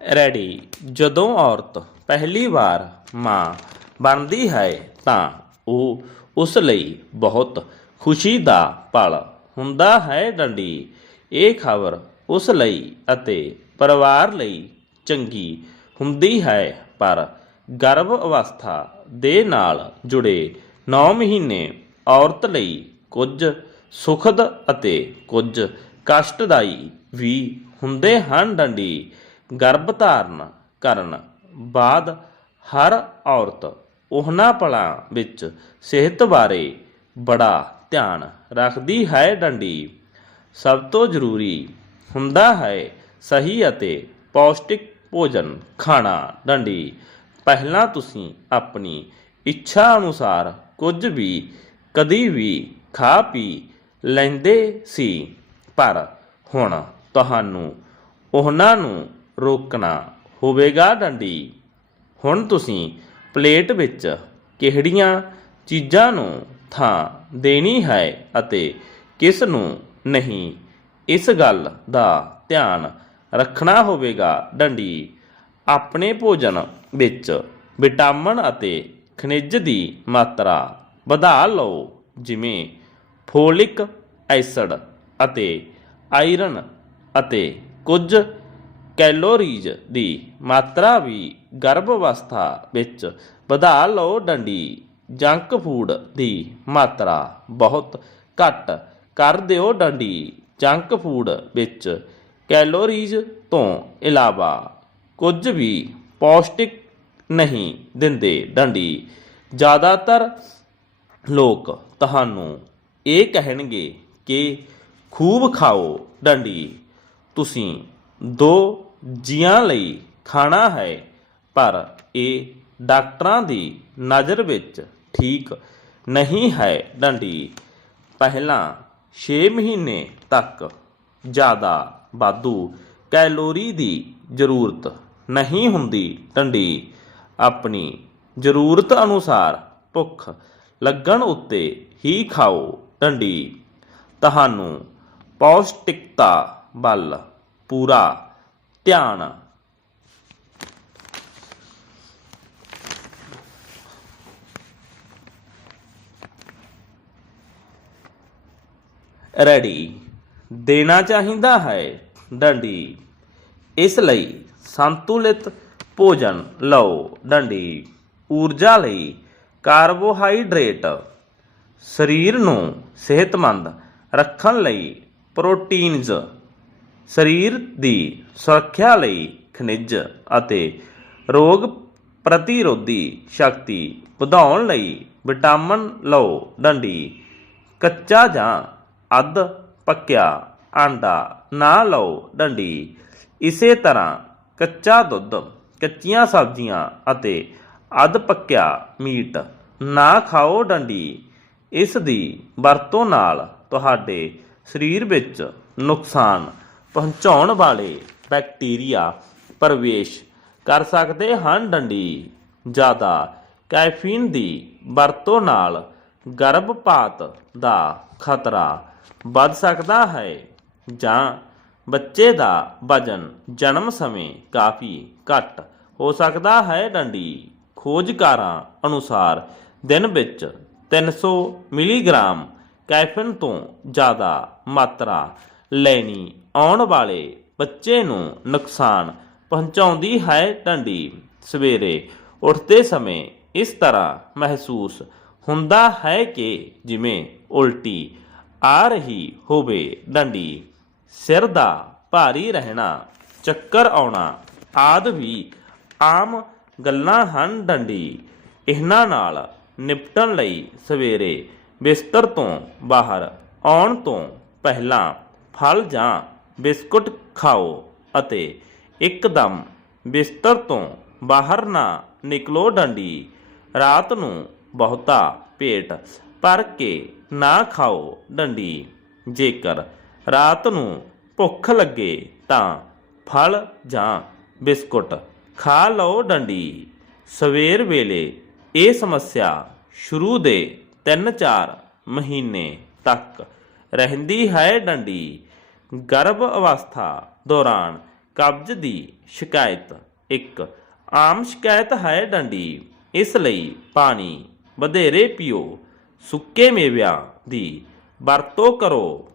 Ready. ਜਦੋਂ ਔਰਤ ਪਹਿਲੀ ਵਾਰ ਮਾਂ ਬਣਦੀ ਹੈ ਤਾਂ ਉਹ ਉਸ ਲਈ ਬਹੁਤ ਖੁਸ਼ੀ ਦਾ ਪਲ ਹੁੰਦਾ ਹੈ ਡੰਡੀ। ਇਹ ਖਬਰ ਉਸ ਲਈ ਅਤੇ ਪਰਿਵਾਰ ਲਈ ਚੰਗੀ ਹੁੰਦੀ ਹੈ, ਪਰ ਗਰਭ ਅਵਸਥਾ ਦੇ ਨਾਲ ਜੁੜੇ 9 ਮਹੀਨੇ ਔਰਤ ਲਈ ਕੁਝ ਸੁਖਦ ਅਤੇ ਕੁਝ ਕਸ਼ਟਦਾਈ ਵੀ ਹੁੰਦੇ ਹਨ ਡੰਡੀ। ਗਰਭ ਧਾਰਨ ਕਰਨ ਬਾਅਦ ਹਰ ਔਰਤ ਉਹਨਾਂ ਪਲਾਂ ਵਿੱਚ ਸਿਹਤ ਬਾਰੇ ਬੜਾ ਧਿਆਨ ਰੱਖਦੀ ਹੈ ਡੰਡੀ। ਸਭ ਤੋਂ ਜ਼ਰੂਰੀ ਹੁੰਦਾ ਹੈ ਸਹੀ ਅਤੇ ਪੌਸ਼ਟਿਕ ਭੋਜਨ ਖਾਣਾ। ਡੰਡੀ, ਪਹਿਲਾਂ ਤੁਸੀਂ ਆਪਣੀ ਇੱਛਾ ਅਨੁਸਾਰ ਕੁਝ ਵੀ ਕਦੀ ਵੀ ਖਾ ਪੀ ਲੈਂਦੇ ਸੀ, ਪਰ ਹੁਣ ਤੁਹਾਨੂੰ ਉਹਨਾਂ ਨੂੰ ਰੋਕਣਾ ਹੋਵੇਗਾ ਡੰਡੀ। ਹੁਣ ਤੁਸੀਂ ਪਲੇਟ ਵਿੱਚ ਕਿਹੜੀਆਂ ਚੀਜ਼ਾਂ ਨੂੰ ਥਾਂ ਦੇਣੀ ਹੈ ਅਤੇ ਕਿਸ ਨੂੰ ਨਹੀਂ, ਇਸ ਗੱਲ ਦਾ ਧਿਆਨ ਰੱਖਣਾ ਹੋਵੇਗਾ ਡੰਡੀ। ਆਪਣੇ ਭੋਜਨ ਵਿੱਚ ਵਿਟਾਮਿਨ ਅਤੇ ਖਣਿਜ ਦੀ ਮਾਤਰਾ ਵਧਾ ਲਓ, ਜਿਵੇਂ ਫੋਲਿਕ ਐਸਿਡ ਅਤੇ ਆਇਰਨ ਅਤੇ ਕੁਝ ਕੈਲੋਰੀਜ਼ ਦੀ ਮਾਤਰਾ ਵੀ ਗਰਭ ਅਵਸਥਾ ਵਿੱਚ ਵਧਾ ਲਓ ਡੰਡੀ। ਜੰਕ ਫੂਡ ਦੀ ਮਾਤਰਾ ਬਹੁਤ ਘੱਟ ਕਰ ਦਿਓ ਡੰਡੀ। ਜੰਕ ਫੂਡ ਵਿੱਚ ਕੈਲੋਰੀਜ਼ ਤੋਂ ਇਲਾਵਾ ਕੁਝ ਵੀ ਪੌਸ਼ਟਿਕ ਨਹੀਂ ਦਿੰਦੇ ਡੰਡੀ। ਜ਼ਿਆਦਾਤਰ ਲੋਕ ਤੁਹਾਨੂੰ ਇਹ ਕਹਿਣਗੇ ਕਿ ਖੂਬ ਖਾਓ ਡੰਡੀ। ਤੁਸੀਂ ਦੋ ਜੀਆਂ ਲਈ ਖਾਣਾ ਹੈ, ਪਰ ਇਹ ਡਾਕਟਰਾਂ ਦੀ ਨਜ਼ਰ ਵਿੱਚ ਠੀਕ ਨਹੀਂ ਹੈ, ਡੰਡੀ। ਪਹਿਲਾਂ 6 ਮਹੀਨੇ ਤੱਕ ਜ਼ਿਆਦਾ ਵਾਧੂ ਕੈਲੋਰੀ ਦੀ ਜ਼ਰੂਰਤ ਨਹੀਂ ਹੁੰਦੀ, ਡੰਡੀ। ਆਪਣੀ ਜ਼ਰੂਰਤ ਅਨੁਸਾਰ ਭੁੱਖ ਲੱਗਣ ਉੱਤੇ ਹੀ ਖਾਓ, ਡੰਡੀ। ਤੁਹਾਨੂੰ ਪੌਸ਼ਟਿਕਤਾ ਵੱਲ ਪੂਰਾ ਧਿਆਨ। ਰੜੀ ਦੇਣਾ ਚਾਹੀਦਾ ਹੈ ਡੰਡੀ। ਇਸ ਲਈ ਸੰਤੁਲਿਤ ਭੋਜਨ ਲਓ ਡੰਡੀ। ਊਰਜਾ ਲਈ ਕਾਰਬੋਹਾਈਡਰੇਟ ਸਰੀਰ ਨੂੰ ਸਿਹਤਮੰਦ ਰੱਖਣ ਲਈ ਪ੍ਰੋਟੀਨਜ਼ ਸਰੀਰ ਦੀ ਸੁਰੱਖਿਆ ਲਈ ਖਣਿਜ ਅਤੇ ਰੋਗ ਪ੍ਰਤੀਰੋਧੀ ਸ਼ਕਤੀ ਵਧਾਉਣ ਲਈ ਵਿਟਾਮਿਨ ਲਓ, ਡੰਡੀ, ਕੱਚਾ ਜਾਂ ਅੱਧ ਪੱਕਿਆ ਆਂਡਾ ਨਾ ਲਓ, ਡੰਡੀ। ਇਸੇ ਤਰ੍ਹਾਂ ਕੱਚਾ ਦੁੱਧ, ਕੱਚੀਆਂ ਸਬਜ਼ੀਆਂ ਅਤੇ ਅੱਧ ਪੱਕਿਆ ਮੀਟ ਨਾ ਖਾਓ, ਡੰਡੀ। ਇਸ ਦੀ ਵਰਤੋਂ ਨਾਲ ਤੁਹਾਡੇ ਸਰੀਰ ਵਿੱਚ ਨੁਕਸਾਨ ਪਹੁੰਚਾਉਣ ਵਾਲੇ ਬੈਕਟੀਰੀਆ ਪ੍ਰਵੇਸ਼ ਕਰ ਸਕਦੇ ਹਨ ਡੰਡੀ। ਜ਼ਿਆਦਾ ਕੈਫੀਨ ਦੀ ਵਰਤੋਂ ਨਾਲ ਗਰਭਪਾਤ ਦਾ ਖਤਰਾ ਵੱਧ ਸਕਦਾ ਹੈ ਜਾਂ ਬੱਚੇ ਦਾ ਵਜਨ ਜਨਮ ਸਮੇਂ ਕਾਫੀ ਘੱਟ ਹੋ ਸਕਦਾ ਹੈ ਡੰਡੀ। ਖੋਜਕਾਰਾਂ ਅਨੁਸਾਰ ਦਿਨ ਵਿੱਚ 300 ਮਿਲੀਗ੍ਰਾਮ ਕੈਫੀਨ ਤੋਂ ਜ਼ਿਆਦਾ ਮਾਤਰਾ ਲੈਣੀ। ਆਉਣ ਵਾਲੇ ਬੱਚੇ ਨੂੰ ਨੁਕਸਾਨ ਪਹੁੰਚਾਉਂਦੀ ਹੈ ਡੰਡੀ। ਸਵੇਰੇ ਉੱਠਦੇ ਸਮੇਂ ਇਸ ਤਰ੍ਹਾਂ ਮਹਿਸੂਸ ਹੁੰਦਾ ਹੈ ਕਿ ਜਿਵੇਂ ਉਲਟੀ ਆ ਰਹੀ ਹੋਵੇ ਡੰਡੀ। ਸਿਰ ਦਾ ਭਾਰੀ ਰਹਿਣਾ, ਚੱਕਰ ਆਉਣਾ ਆਦ ਵੀ ਆਮ ਗੱਲਾਂ ਹਨ ਡੰਡੀ। ਇਹਨਾਂ ਨਾਲ ਨਿਪਟਣ ਲਈ ਸਵੇਰੇ ਬਿਸਤਰ ਤੋਂ ਬਾਹਰ ਆਉਣ ਤੋਂ ਪਹਿਲਾਂ ਫਲ ਜਾਂ ਬਿਸਕੁਟ ਖਾਓ ਅਤੇ ਇੱਕਦਮ ਬਿਸਤਰ ਤੋਂ ਬਾਹਰ ਨਾ ਨਿਕਲੋ ਡੰਡੀ। ਰਾਤ ਨੂੰ ਬਹੁਤਾ ਪੇਟ ਭਰ ਕੇ ਨਾ ਖਾਓ ਡੰਡੀ। ਜੇਕਰ ਰਾਤ ਨੂੰ ਭੁੱਖ ਲੱਗੇ ਤਾਂ ਫਲ ਜਾਂ ਬਿਸਕੁਟ ਖਾ ਲਓ ਡੰਡੀ। ਸਵੇਰ ਵੇਲੇ ਇਹ ਸਮੱਸਿਆ ਸ਼ੁਰੂ ਦੇ 3-4 ਮਹੀਨੇ ਤੱਕ ਰਹਿੰਦੀ ਹੈ ਡੰਡੀ। ਗਰਭ ਅਵਸਥਾ ਦੌਰਾਨ ਕਬਜ਼ ਦੀ ਸ਼ਿਕਾਇਤ। ਇੱਕ ਆਮ ਸ਼ਿਕਾਇਤ ਹੈ ਡੰਡੀ। ਇਸ ਲਈ ਪਾਣੀ ਵਧੇਰੇ ਪੀਓ, ਸੁੱਕੇ ਮੇਵਿਆਂ ਦੀ ਵਰਤੋਂ ਕਰੋ।